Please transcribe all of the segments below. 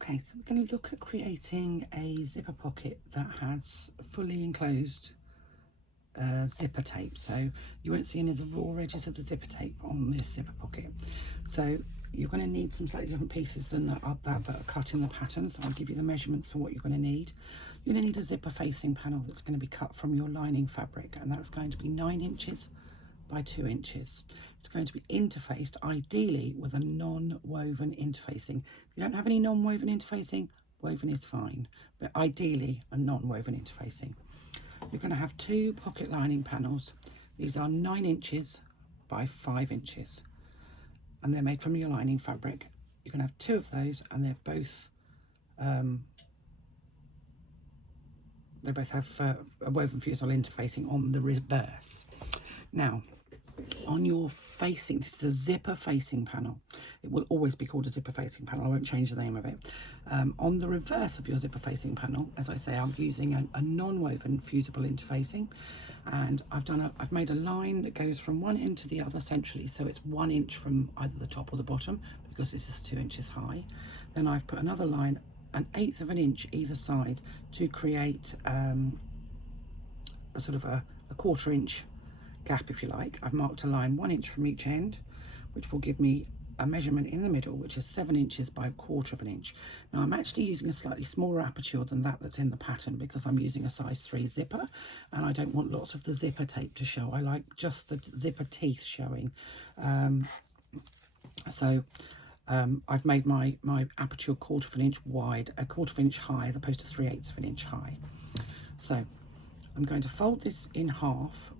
Okay, so we're going to look at creating a zipper pocket that has fully enclosed zipper tape. So you won't see any of the raw edges of the zipper tape on this zipper pocket. So you're going to need some slightly different pieces than that are cut in the pattern. So I'll give you the measurements for what you're going to need. You're going to need a zipper facing panel that's going to be cut from your lining fabric, and that's going to be 9 inches by 2 inches. It's going to be interfaced ideally with a non-woven interfacing. If you don't have any non-woven interfacing, woven is fine, but ideally a non-woven interfacing. You're going to have 2 pocket lining panels. These are 9 inches by 5 inches, and they're made from your lining fabric. You're going to have 2 of those, and they both have a woven fusible interfacing on the reverse. Now, on your facing, this is a zipper facing panel. It will always be called a zipper facing panel. I won't change the name of it. On the reverse of your zipper facing panel, as I say, I'm using a non-woven fusible interfacing, and I've made a line that goes from one end to the other centrally, so it's 1 inch from either the top or the bottom, because this is 2 inches high. Then I've put another line 1/8 of an inch either side to create a sort of a 1/4 inch gap, if you like. I've marked a line 1 inch from each end, which will give me a measurement in the middle, which is 7 inches by 1/4 of an inch. Now I'm actually using a slightly smaller aperture than that's in the pattern, because I'm using a size 3 zipper, and I don't want lots of the zipper tape to show. I like just the zipper teeth showing. I've made my aperture 1/4 of an inch wide, 1/4 of an inch high, as opposed to 3/8 of an inch high. So I'm going to fold this in half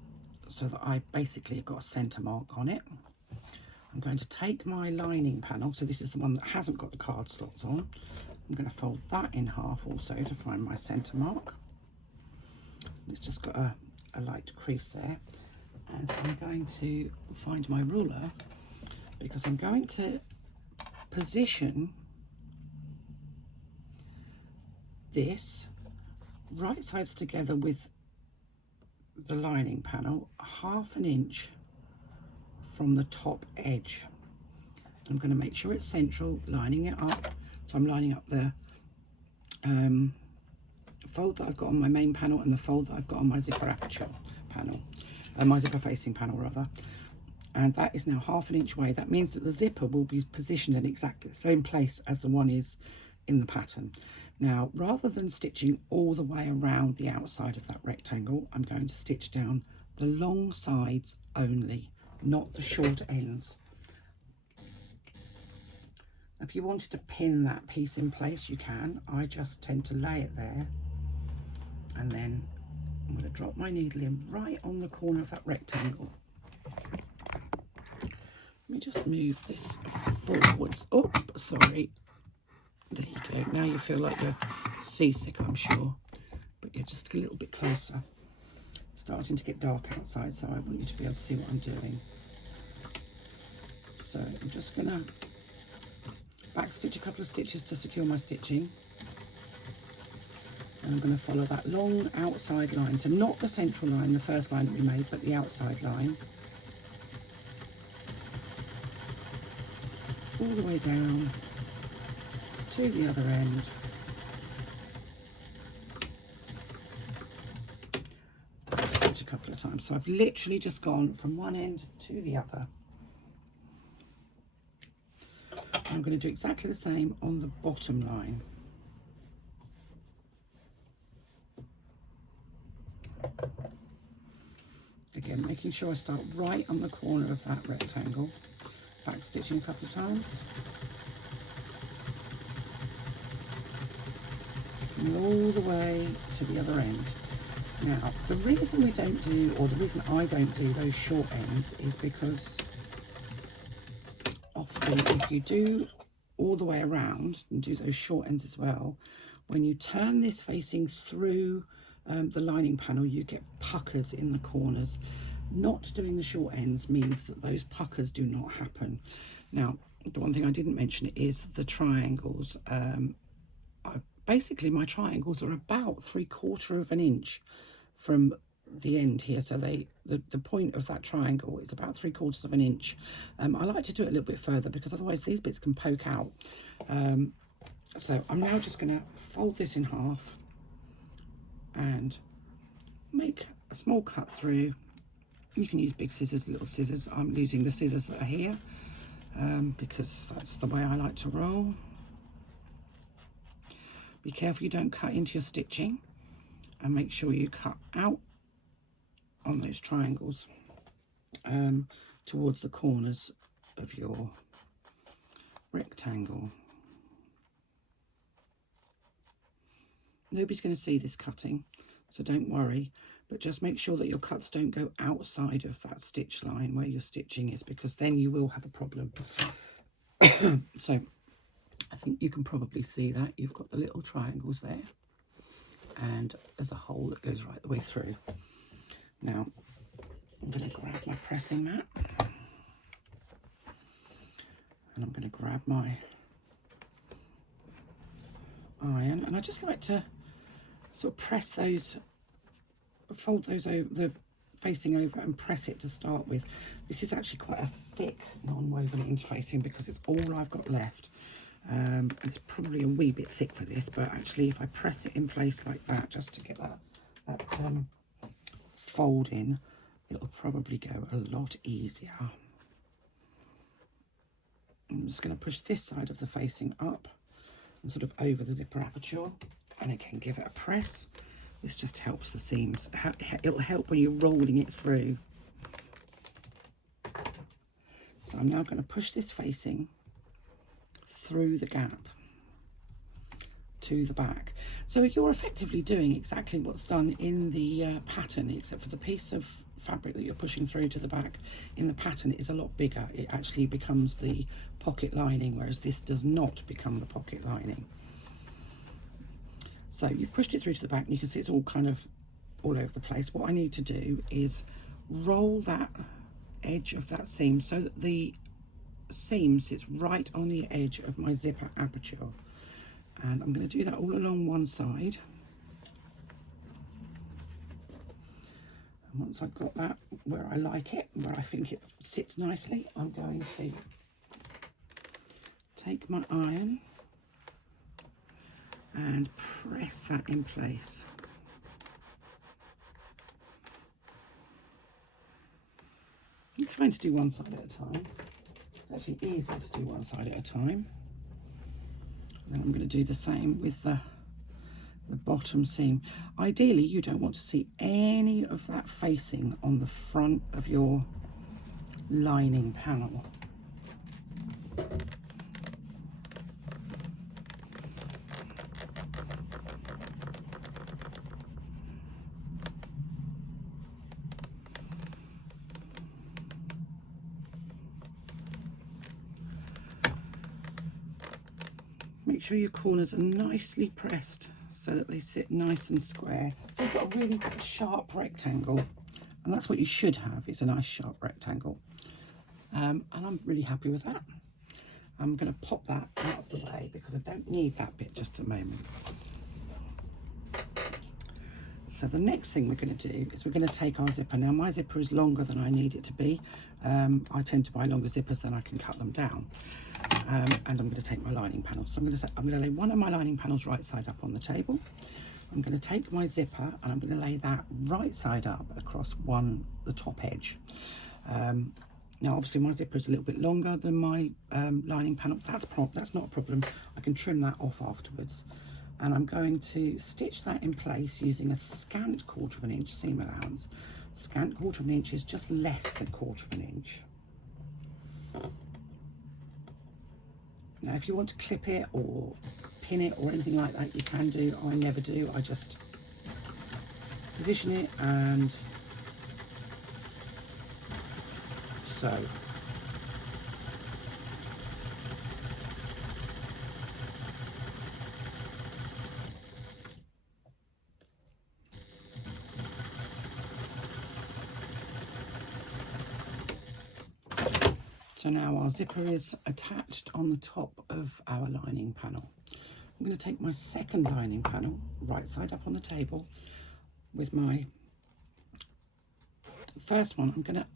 so that I basically have got a centre mark on it. I'm going to take my lining panel, so this is the one that hasn't got the card slots on. I'm going to fold that in half also to find my centre mark. It's just got a light crease there. And I'm going to find my ruler, because I'm going to position this right sides together with the lining panel 1/2 inch from the top edge. I'm going to make sure it's central, lining it up. So I'm lining up the fold that I've got on my main panel and the fold that I've got on my zipper aperture panel, my zipper facing panel rather. And that is now 1/2 inch away. That means that the zipper will be positioned in exactly the same place as the one is in the pattern. Now, rather than stitching all the way around the outside of that rectangle, I'm going to stitch down the long sides only, not the short ends. If you wanted to pin that piece in place, you can. I just tend to lay it there, and then I'm going to drop my needle in right on the corner of that rectangle. Let me just move this forwards. Oh, sorry. There you go. Now you feel like you're seasick, I'm sure, but you're just a little bit closer. It's starting to get dark outside, so I want you to be able to see what I'm doing. So I'm just going to back stitch a couple of stitches to secure my stitching, and I'm going to follow that long outside line. So not the central line, the first line that we made, but the outside line, all the way down to the other end. Stitch a couple of times. So I've literally just gone from one end to the other. I'm going to do exactly the same on the bottom line. Again, making sure I start right on the corner of that rectangle. Back stitching a couple of times. And all the way to the other end. Now, the reason we don't do, or the reason I don't do those short ends, is because often if you do all the way around and do those short ends as well, when you turn this facing through the lining panel, you get puckers in the corners. Not doing the short ends means that those puckers do not happen. Now, the one thing I didn't mention is the triangles. Basically, my triangles are about 3/4 of an inch from the end here, so the point of that triangle is about 3/4 of an inch. I like to do it a little bit further, because otherwise these bits can poke out. So I'm now just going to fold this in half and make a small cut through. You can use big scissors, little scissors. I'm using the scissors that are here because that's the way I like to roll. Be careful you don't cut into your stitching, and make sure you cut out on those triangles towards the corners of your rectangle. Nobody's going to see this cutting, so don't worry, but just make sure that your cuts don't go outside of that stitch line where your stitching is, because then you will have a problem. So I think you can probably see that you've got the little triangles there, and there's a hole that goes right the way through. Now I'm going to grab my pressing mat, and I'm going to grab my iron, and I just like to sort of press those, fold those over, the facing over, and press it to start with. This is actually quite a thick non-woven interfacing because it's all I've got left. It's probably a wee bit thick for this, but actually if I press it in place like that, just to get that fold in, it'll probably go a lot easier. I'm just going to push this side of the facing up and sort of over the zipper aperture, and again give it a press. This just helps the seams. It'll help when you're rolling it through. So I'm now going to push this facing through the gap to the back. So you're effectively doing exactly what's done in the pattern, except for the piece of fabric that you're pushing through to the back in the pattern is a lot bigger. It actually becomes the pocket lining, whereas this does not become the pocket lining. So you've pushed it through to the back, and you can see it's all kind of all over the place. What I need to do is roll that edge of that seam so that the seam sits right on the edge of my zipper aperture, and I'm going to do that all along one side. And once I've got that where I like it, where I think it sits nicely, I'm going to take my iron and press that in place. It's fine to do one side at a time. It's actually easier to do one side at a time. And then I'm going to do the same with the bottom seam. Ideally, you don't want to see any of that facing on the front of your lining panel. Make sure your corners are nicely pressed so that they sit nice and square. So you've got a really sharp rectangle, and that's what you should have, is a nice sharp rectangle. And I'm really happy with that. I'm going to pop that out of the way because I don't need that bit just at the moment. So the next thing we're going to do is we're going to take our zipper. Now my zipper is longer than I need it to be. I tend to buy longer zippers, then I can cut them down. And I'm going to take my lining panel. So I'm going to lay one of my lining panels right side up on the table. I'm going to take my zipper and I'm going to lay that right side up across the top edge. Now obviously my zipper is a little bit longer than my lining panel. That's not a problem. I can trim that off afterwards. And I'm going to stitch that in place using a scant 1/4 inch seam allowance. Scant 1/4 inch is just less than 1/4 inch. Now if you want to clip it or pin it or anything like that, you can do. I never do. I just position it and sew. So now our zipper is attached on the top of our lining panel. I'm going to take my second lining panel, right side up on the table, with my first one. I'm going to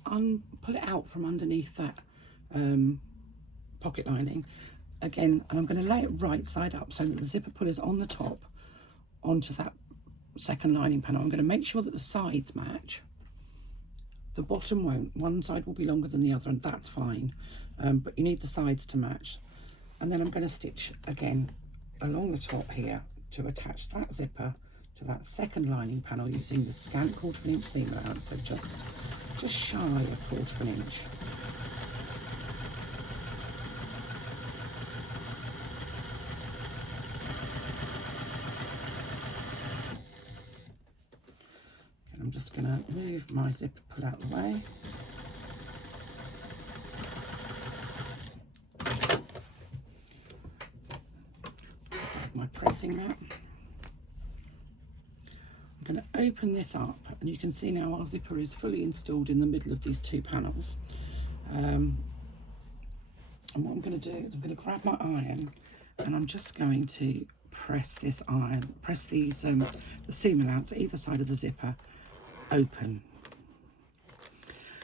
pull it out from underneath that pocket lining again, and I'm going to lay it right side up so that the zipper pull is on the top onto that second lining panel. I'm going to make sure that the sides match. The bottom won't. One side will be longer than the other, and that's fine, but you need the sides to match. And then I'm going to stitch again along the top here to attach that zipper to that second lining panel using the scant 1/4 inch seam allowance, so just shy of 1/4 inch. And I'm just going to move my zipper pull out of the way. My pressing mat. I'm going to open this up, and you can see now our zipper is fully installed in the middle of these two panels. And what I'm going to do is I'm going to grab my iron, and I'm just going to press this iron, press these the seam allowance at either side of the zipper open.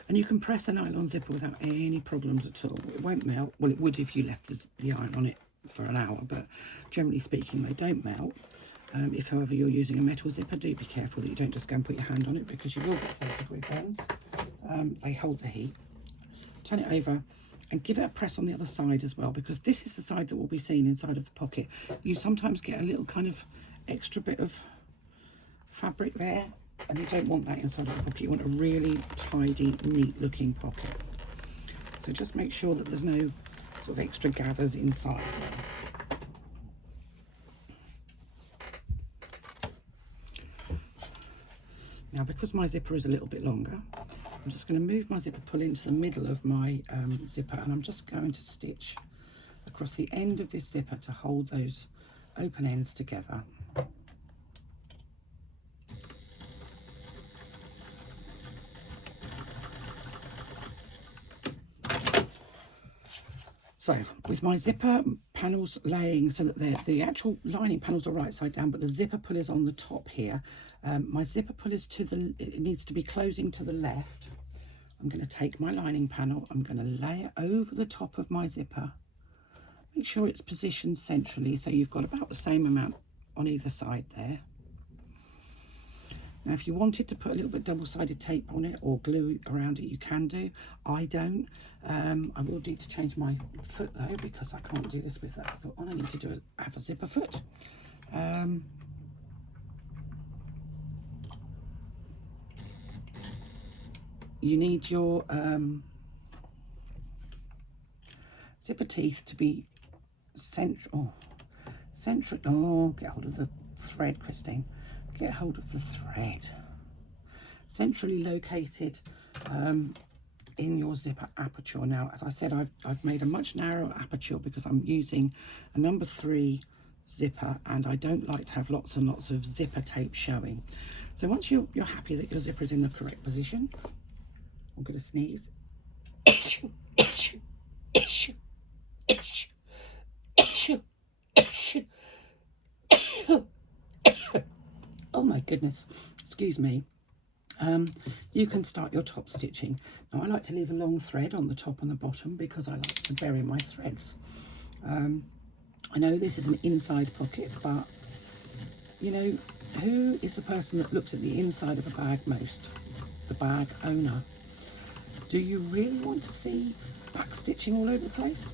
And you can press a nylon zipper without any problems at all. It won't melt. Well, it would if you left the iron on it for an hour, but generally speaking they don't melt. If however you're using a metal zipper, do be careful that you don't just go and put your hand on it, because you will get third degree burns. They hold the heat. Turn it over and give it a press on the other side as well, because this is the side that will be seen inside of the pocket. You sometimes get a little kind of extra bit of fabric there, and you don't want that inside of the pocket. You want a really tidy, neat looking pocket. So just make sure that there's no sort of extra gathers inside. Now, because my zipper is a little bit longer, I'm just going to move my zipper pull into the middle of my zipper, and I'm just going to stitch across the end of this zipper to hold those open ends together. So with my zipper panels laying so that the actual lining panels are right side down, but the zipper pull is on the top here. My zipper pull is it needs to be closing to the left. I'm going to take my lining panel, I'm going to lay it over the top of my zipper. Make sure it's positioned centrally so you've got about the same amount on either side there. Now, if you wanted to put a little bit double-sided tape on it or glue around it, you can do. I don't. I will need to change my foot though, because I can't do this with that foot on. I need to have a zipper foot. You need your zipper teeth to be central. Oh, get hold of the thread, Christine. Get hold of the thread. Centrally located in your zipper aperture. Now, as I said, I've made a much narrower aperture because I'm using a number 3 zipper, and I don't like to have lots and lots of zipper tape showing. So once you're happy that your zipper is in the correct position, I'm going to sneeze. Oh my goodness, excuse me. You can start your top stitching. Now, I like to leave a long thread on the top and the bottom because I like to bury my threads. I know this is an inside pocket, but you know, who is the person that looks at the inside of a bag most? The bag owner. Do you really want to see back stitching all over the place?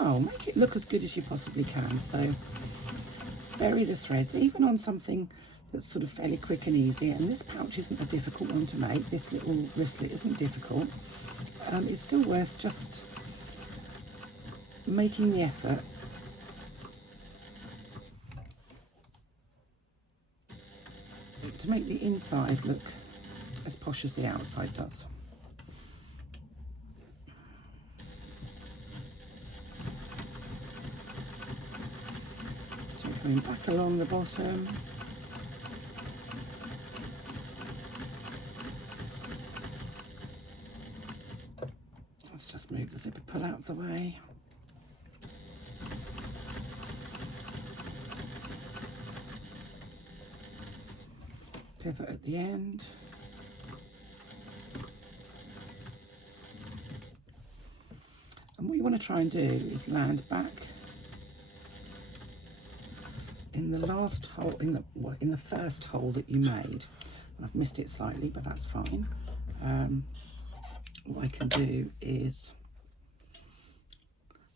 No, make it look as good as you possibly can. So bury the threads, even on something that's sort of fairly quick and easy. And this pouch isn't a difficult one to make. This little wristlet isn't difficult. It's still worth just making the effort. To make the inside look as posh as the outside does. So coming back along the bottom. Let's just move the zipper pull out of the way. Pivot at the end. And what you want to to try and do is land back in the last hole, in the first hole that you made. I've missed it slightly, but that's fine. What I can do is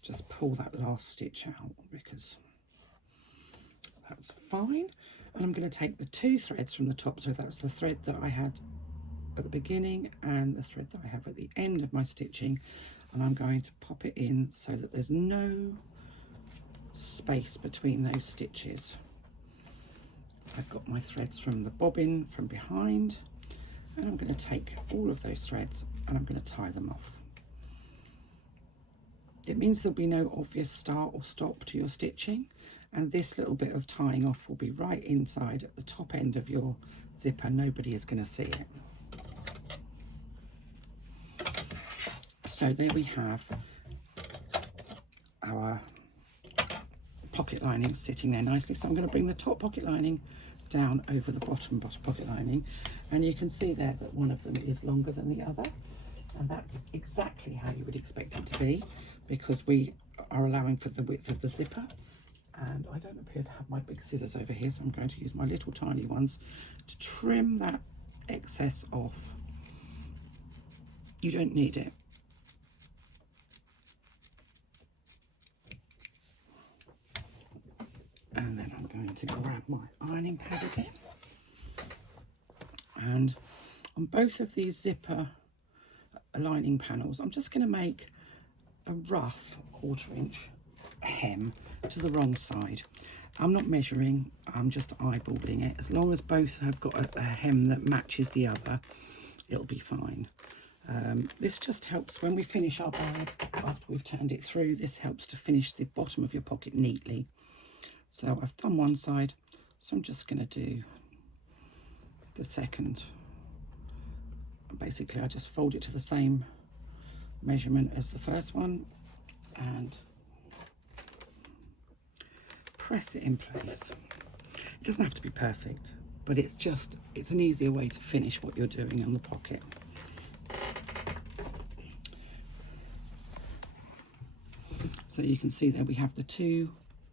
just pull that last stitch out, because that's fine. And I'm going to take the 2 threads from the top, so that's the thread that I had at the beginning and the thread that I have at the end of my stitching, and I'm going to pop it in so that there's no space between those stitches. I've got my threads from the bobbin from behind, and I'm going to take all of those threads and I'm going to tie them off. It means there'll be no obvious start or stop to your stitching, and this little bit of tying off will be right inside at the top end of your zipper. Nobody is going to see it. So there we have our pocket lining sitting there nicely. So I'm going to bring the top pocket lining down over the bottom pocket lining, and you can see there that one of them is longer than the other, and that's exactly how you would expect it to be, because we are allowing for the width of the zipper. And I don't appear to have my big scissors over here, so I'm going to use my little tiny ones to trim that excess off. You don't need it. And then I'm going to grab my ironing pad again. And on both of these zipper lining panels, I'm just going to make a rough 1/4 inch hem to the wrong side. I'm not measuring, I'm just eyeballing it. As long as both have got a hem that matches the other, it'll be fine. This just helps when we finish our bag, after we've turned it through, this helps to finish the bottom of your pocket neatly. So I've done one side, so I'm just going to do the second. Basically, I just fold it to the same measurement as the first one and press it in place. It doesn't have to be perfect, but it's an easier way to finish what you're doing on the pocket. So you can see there we have the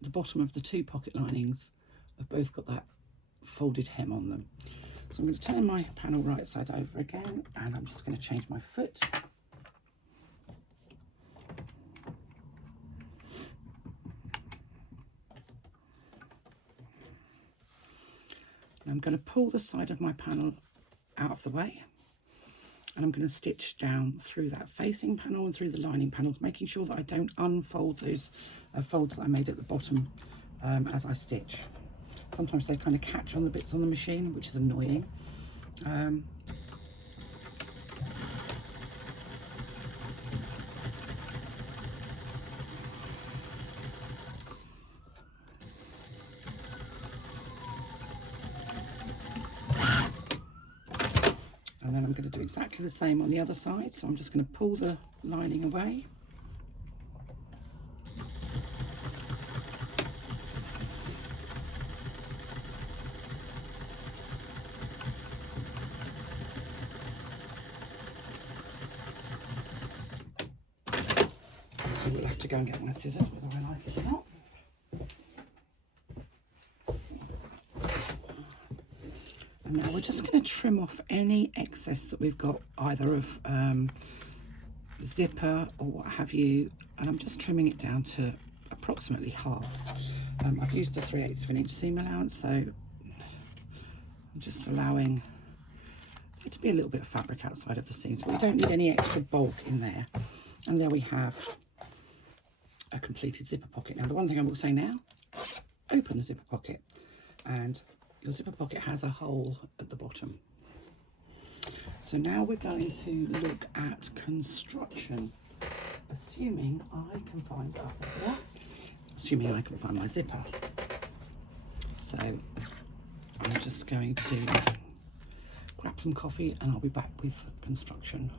bottom of the 2 pocket linings have both got that folded hem on them. So I'm going to turn my panel right side over again, and I'm just going to change my foot. I'm going to pull the side of my panel out of the way, and I'm going to stitch down through that facing panel and through the lining panels, making sure that I don't unfold those folds that I made at the bottom as I stitch. Sometimes they kind of catch on the bits on the machine, which is annoying. And then I'm going to do exactly the same on the other side. So I'm just going to pull the lining away. I will have to go and get my scissors, whether I like it or not. And now we're just going to trim off any excess that we've got, either of zipper or what have you, and I'm just trimming it down to approximately half. I've used a 3/8 of an inch seam allowance, so I'm just allowing there to be a little bit of fabric outside of the seams, but we don't need any extra bulk in there. And there we have a completed zipper pocket. Now the one thing I will say now, open the zipper pocket, and your zipper pocket has a hole at the bottom. So now we're going to look at construction, assuming I can find my zipper. So I'm just going to grab some coffee and I'll be back with construction.